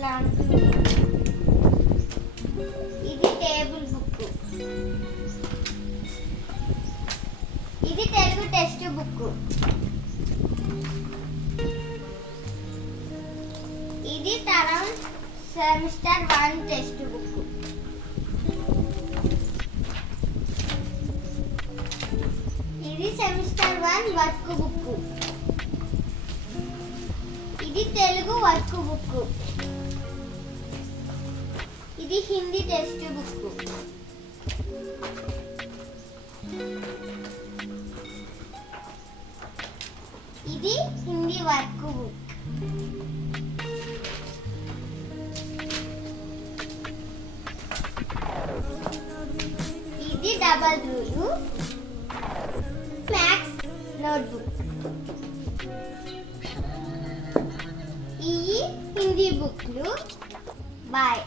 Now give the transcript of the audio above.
ఇట్లా ఉంటుంది. ఇది టేబుల్ బుక్. ఇది తెలుగు టెక్స్ట్ బుక్. ఇది తరం సెమిస్టర్ 1 టెక్స్ట్ బుక్. ఇది సెమిస్టర్ 1 వర్క్ బుక్. ఇది తెలుగు వర్క్ బుక్. ఇది హిందీ టెక్స్ట్ బుక్. ఇది హిందీ వర్క్ బుక్. ఇది డబల్ రూలు మ్యాథ్స్ నోట్బుక్. ఈ హిందీ బుక్లు. బాయ్.